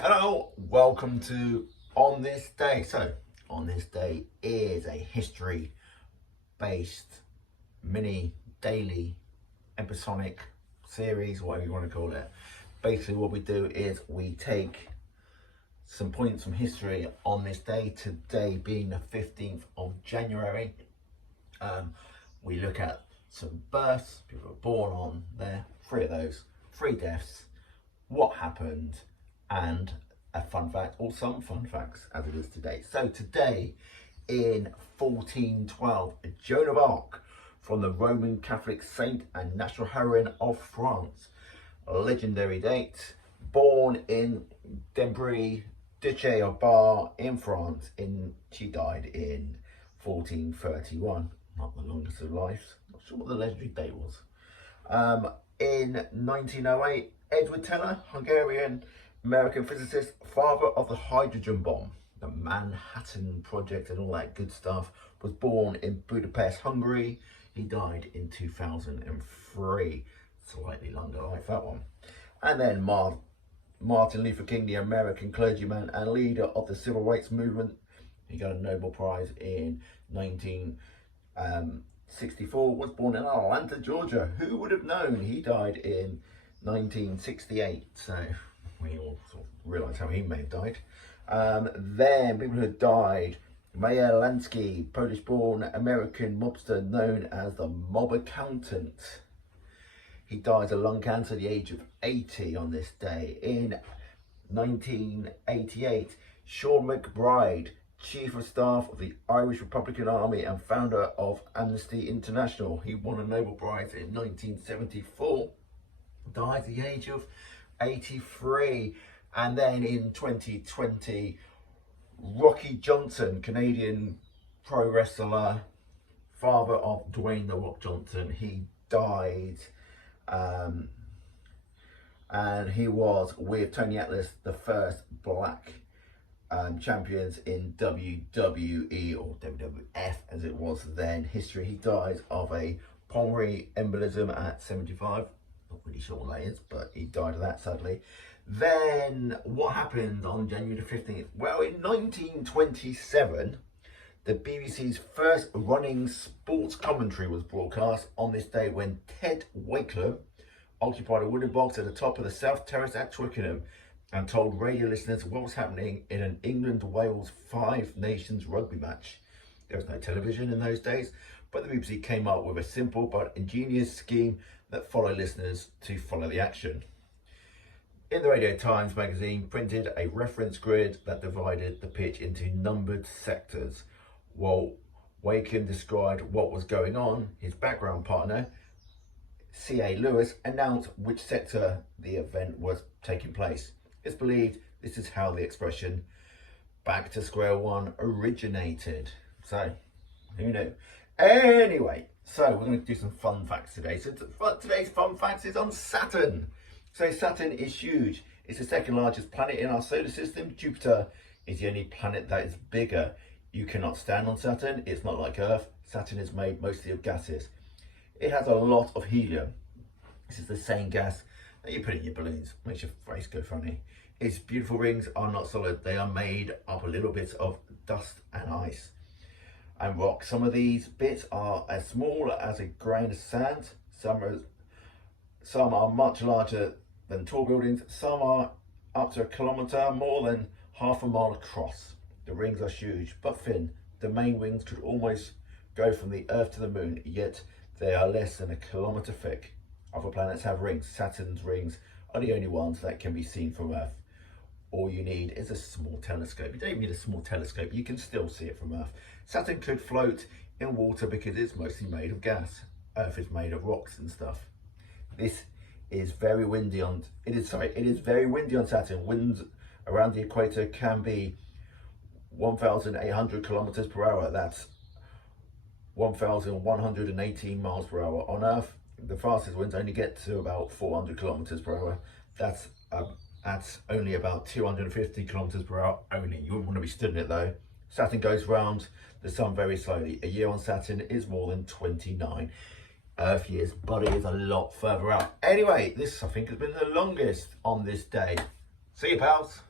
Hello, welcome to On This Day. So, On This Day is a history based mini daily episodic series, whatever you want to call it. Basically, what we do is we take some points from history on this day, today being the 15th of January. We look at some births, people were born on there, 3 of those, 3 deaths, what happened, and a fun fact, or some fun facts as it is today. So today in 1412, Joan of Arc, from the Roman Catholic saint and national heroine of France, a legendary date, born in Dembry, Duché of Bar in France. She died in 1431, not the longest of lives, not sure what the legendary date was. In 1908, Edward Teller, Hungarian American physicist, father of the hydrogen bomb, the Manhattan Project and all that good stuff, was born in Budapest, Hungary. He died in 2003. Slightly longer life, that one. And then Martin Luther King, the American clergyman and leader of the civil rights movement. He got a Nobel Prize in 1964, was born in Atlanta, Georgia. Who would have known? He died in 1968. So we all sort of realise how he may have died. Then people who had died: Meyer Lansky, Polish-born American mobster known as the Mob Accountant. He died of lung cancer at the age of 80 on this day. In 1988, Sean McBride, Chief of Staff of the Irish Republican Army and founder of Amnesty International. He won a Nobel Prize in 1974. Died at the age of 83. And then in 2020, Rocky Johnson, Canadian pro wrestler, father of Dwayne "The Rock" Johnson, he died. And he was with Tony Atlas the first black champions in WWE, or WWF as it was then, history. He died of a pulmonary embolism at 75. Not really sure what that is, but he died of that, sadly. Then what happened on January the 15th? Well, in 1927, the BBC's first running sports commentary was broadcast on this day, when Ted Wakeler occupied a wooden box at the top of the South Terrace at Twickenham and told radio listeners what was happening in an England-Wales 5 Nations rugby match. There was no television in those days, but the BBC came up with a simple but ingenious scheme that followed listeners to follow the action. In the Radio Times magazine printed a reference grid that divided the pitch into numbered sectors. While Wakem described what was going on, his background partner, C.A. Lewis, announced which sector the event was taking place. It's believed this is how the expression "back to square one" originated. So, who knew? Anyway, so we're going to do some fun facts today. So today's fun facts is on Saturn. So Saturn is huge. It's the second largest planet in our solar system. Jupiter is the only planet that is bigger. You cannot stand on Saturn. It's not like Earth. Saturn is made mostly of gases. It has a lot of helium. This is the same gas that you put in your balloons. Makes your face go funny. Its beautiful rings are not solid. They are made up a little bit of dust and ice and rock. Some of these bits are as small as a grain of sand. Some are much larger than tall buildings. Some are up to 1 kilometre, more than half a mile across. The rings are huge but thin. The main rings could almost go from the Earth to the Moon, yet they are less than 1 kilometre thick. Other planets have rings. Saturn's rings are the only ones that can be seen from Earth. All you need is a small telescope. You don't even need a small telescope. You can still see it from Earth. Saturn could float in water because it's mostly made of gas. Earth is made of rocks and stuff. It is very windy on Saturn. Winds around the equator can be 1,800 kilometers per hour. That's 1,118 miles per hour. On Earth, the fastest winds only get to about 400 kilometers per hour. That's only about 250 kilometers per hour only. You wouldn't want to be stood in it though. Saturn goes round the sun very slowly. A year on Saturn is more than 29 Earth years, but it is a lot further out. Anyway, this I think has been the longest on this day. See you, pals.